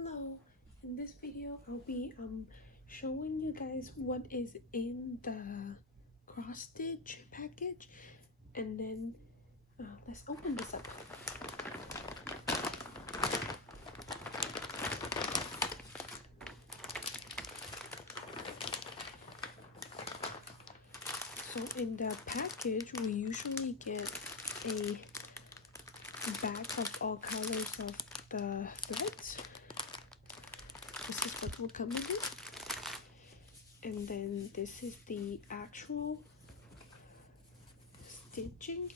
Hello, in this video I'll be showing you guys what is in the cross stitch package, and then let's open this up. So in the package we usually get a bag of all colors of the threads. This is what will come with it, and then this is the actual stitching.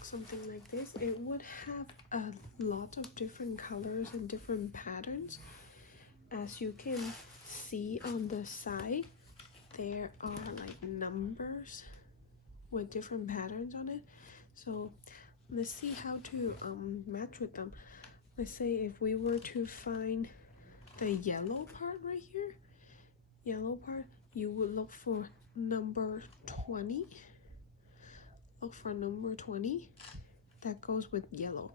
Something like this. It would have a lot of different colors and different patterns. As you can see on the side, there are like numbers with different patterns on it. So let's see how to match with them. Let's say if we were to find the yellow part right here, you would look for number 20. Look for number 20 that goes with yellow.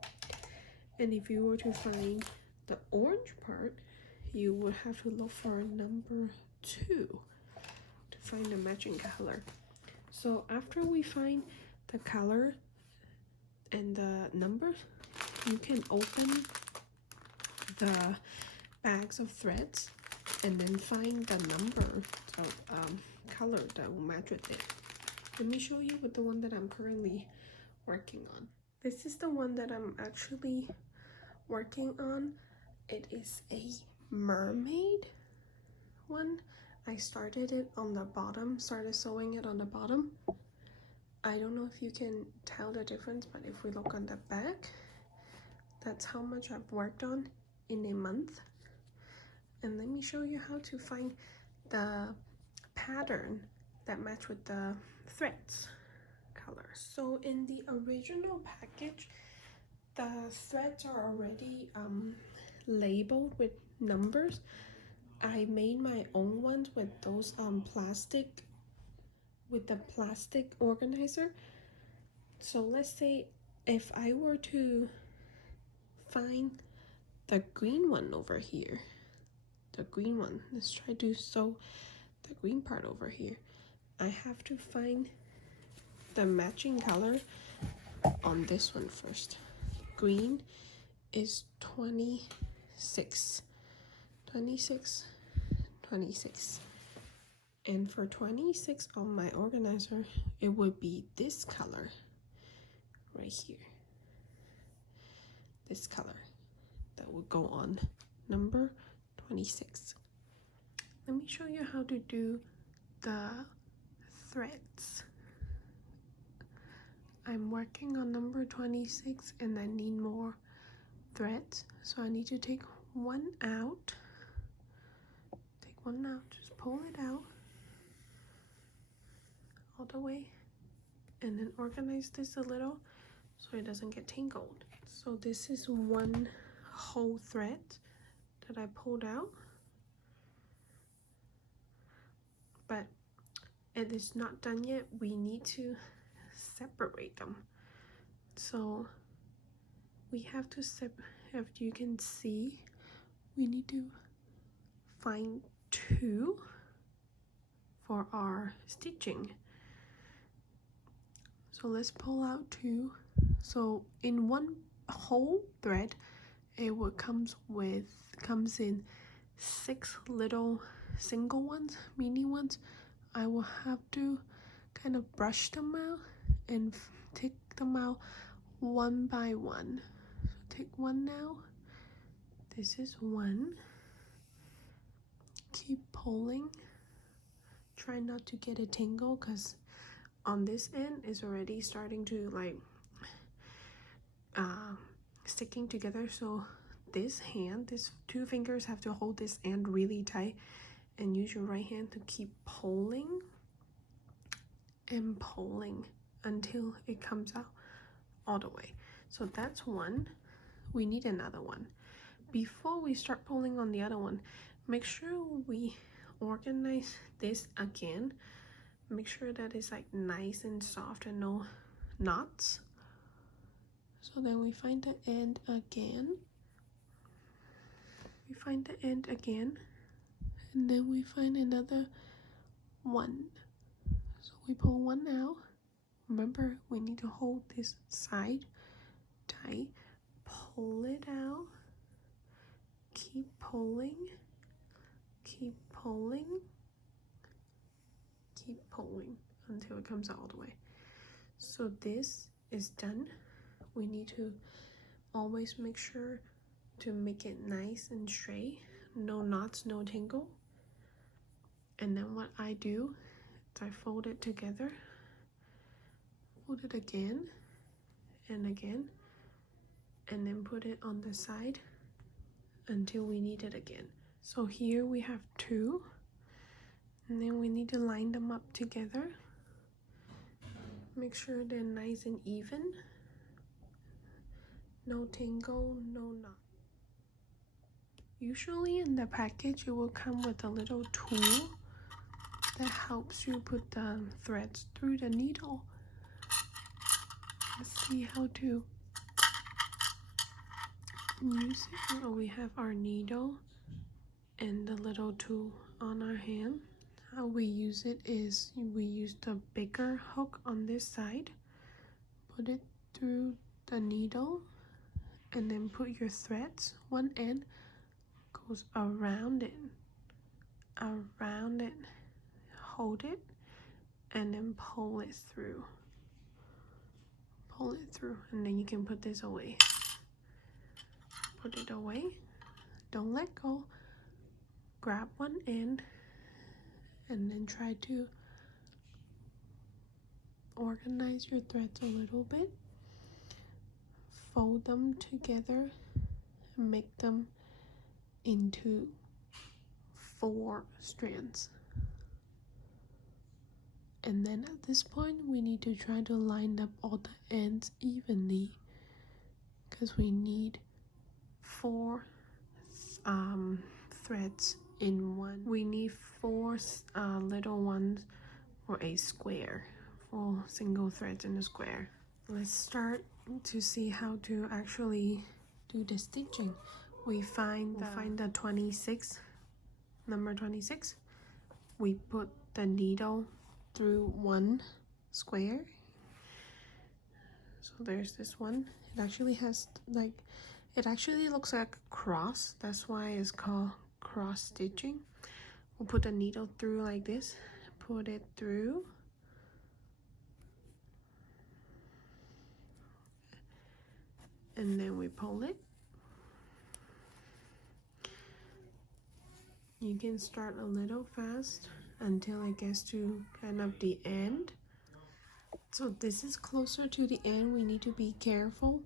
And if you were to find the orange part, you would have to look for number 2 to find the matching color. So after we find the color and the numbers, you can open the bags of threads and then find the number of color that will match with it. Let me show you with the one that I'm currently working on. This is the one that I'm actually working on. It is a mermaid one. I started it on the bottom, started sewing it on the bottom. I don't know if you can tell the difference, but if we look on the back, that's how much I've worked on in a month. And let me show you how to find the pattern that match with the threads color. So in the original package, the threads are already labeled with numbers. I made my own ones with those plastic organizer. So let's say if I were to find the green one over here, let's try to sew the green part over here. I have to find the matching color on this one first. Green is 26, and for 26 on my organizer, it would be this color right here. This color that would go on number 26. Let me show you how to do the threads. I'm working on number 26 and I need more threads, so I need to take one out. Just pull it out all the way, and then organize this a little so it doesn't get tangled. So this is one whole thread that I pulled out, but it is not done yet. We need to separate them. So we have to if you can see, we need to find 2 for our stitching. So let's pull out 2. So in one whole thread, it would comes in 6 little single ones, mini ones. I will have to kind of brush them out and take them out one by one. So take one now. This is one. Keep pulling. Try not to get a tangle, because on this end is already starting to like sticking together. So these 2 fingers have to hold this end really tight, and use your right hand to keep pulling and pulling until it comes out all the way. So that's one. We need another one. Before we start pulling on the other one, make sure we organize this again. Make sure that it's like nice and soft and no knots. So then we find the end again. We find the end again, and then we find another one. So we pull one out. Remember, we need to hold this side tight. Pull it out. Keep pulling. Keep pulling. Keep pulling until it comes out all the way. So this is done. We need to always make sure to make it nice and straight, no knots, no tangle. And then what I do is I fold it together, fold it again and again, and then put it on the side until we need it again. So here we have two, and then we need to line them up together. Make sure they're nice and even. No tangle, no knot. Usually in the package, it will come with a little tool that helps you put the threads through the needle. Let's see how to use it. Oh, we have our needle and the little tool on our hand. How we use it is we use the bigger hook on this side, put it through the needle, and then put your threads. One end goes around it, hold it, and then pull it through, and then you can put this away. Put it away, don't let go, grab one end, and then try to organize your threads a little bit, fold them together, and make them into 4 strands. And then at this point we need to try to line up all the ends evenly, because we need 4 threads in one. We need 4 little ones for a square, 4 single threads in a square. Let's start to see how to actually do the stitching. We find the 26, number 26. We put the needle through one square. So there's this one. It actually has it actually looks like a cross. That's why it's called cross stitching. We'll put the needle through like this, put it through, and then we pull it. You can start a little fast until it gets to kind of the end. So this is closer to the end. We need to be careful.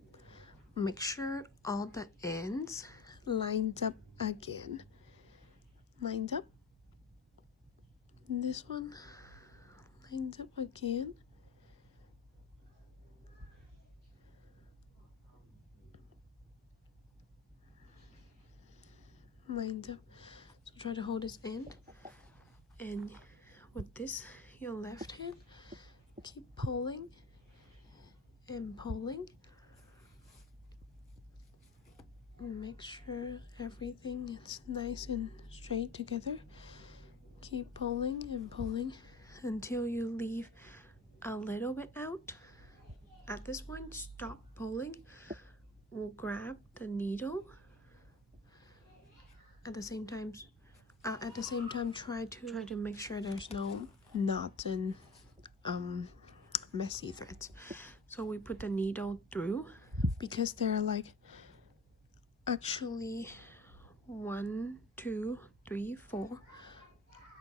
Make sure all the ends lines up again. Lines up. And this one lines up again. Lines up. So try to hold this end, and with this, your left hand, keep pulling and pulling, and make sure everything is nice and straight together. Keep pulling and pulling until you leave a little bit out. At this point, stop pulling. We'll grab the needle. At the same time, try to make sure there's no knots and messy threads. So we put the needle through, because there are like actually 1, 2, 3, 4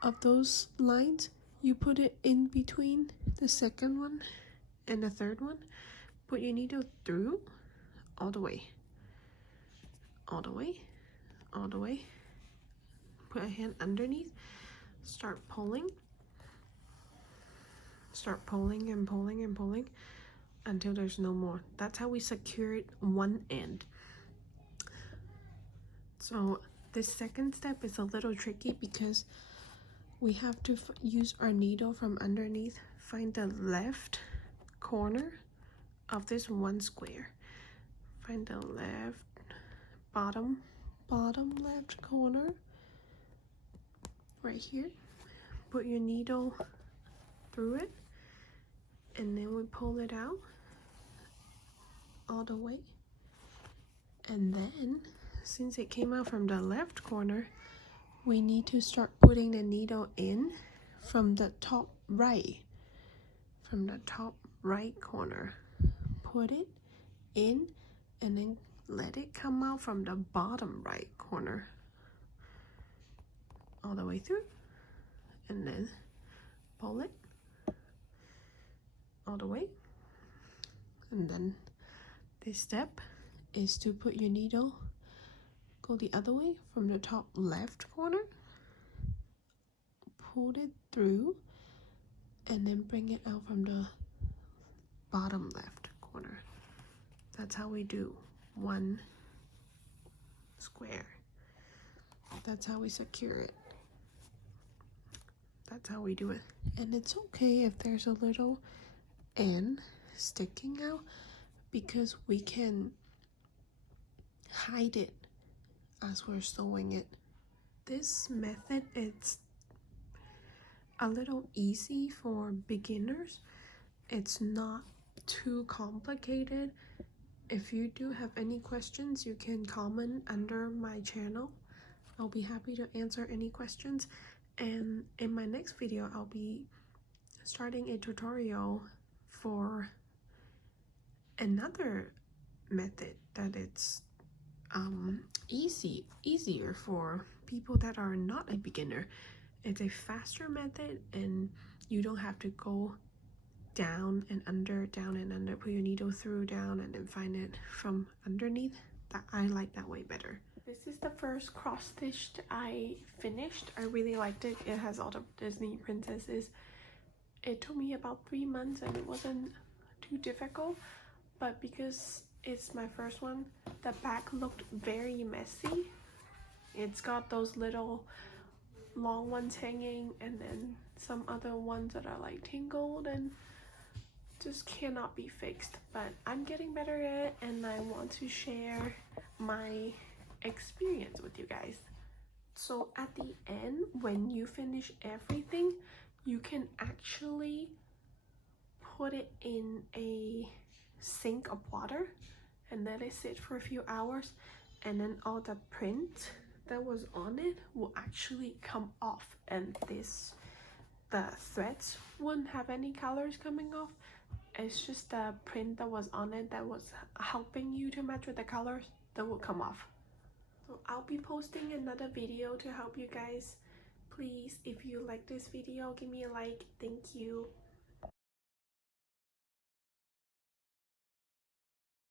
of those lines. You put it in between the second one and the third one. Put your needle through all the way, all the way, all the way. Put a hand underneath, start pulling and pulling and pulling until there's no more. That's how we secure it one end. So this second step is a little tricky because we have to use our needle from underneath, find the left corner of this one square. Find the left bottom left corner right here. Put your needle through it, and then we pull it out all the way. And then, since it came out from the left corner, we need to start putting the needle in from the top right. From the top right corner. Put it in and then let it come out from the bottom right corner. All the way through. And then pull it all the way. And then this step is to put your needle, go the other way from the top left corner, pull it through, and then bring it out from the bottom left corner. That's how we do one square. That's how we secure it. That's how we do it. And it's okay if there's a little end sticking out, because we can hide it as we're sewing it. This method is a little easy for beginners. It's not too complicated. If you do have any questions, you can comment under my channel. I'll be happy to answer any questions. And in my next video, I'll be starting a tutorial for another method that it's easier for people that are not a beginner. It's a faster method, and you don't have to go down and under, put your needle through, down, and then find it from underneath. That I like that way better. This is the first cross stitch I finished. I really liked it. It has all the Disney princesses. It took me about 3 months and it wasn't too difficult, but because it's my first one, the back looked very messy. It's got those little long ones hanging, and then some other ones that are like tangled and just cannot be fixed. But I'm getting better at it, and I want to share my experience with you guys. So at the end, when you finish everything, you can actually put it in a sink of water and let it sit for a few hours, and then all the print that was on it will actually come off, and the threads wouldn't have any colors coming off. It's just the print that was on it that was helping you to match with the colors that will come off. So I'll be posting another video to help you guys. Please, if you like this video, give me a like. Thank you.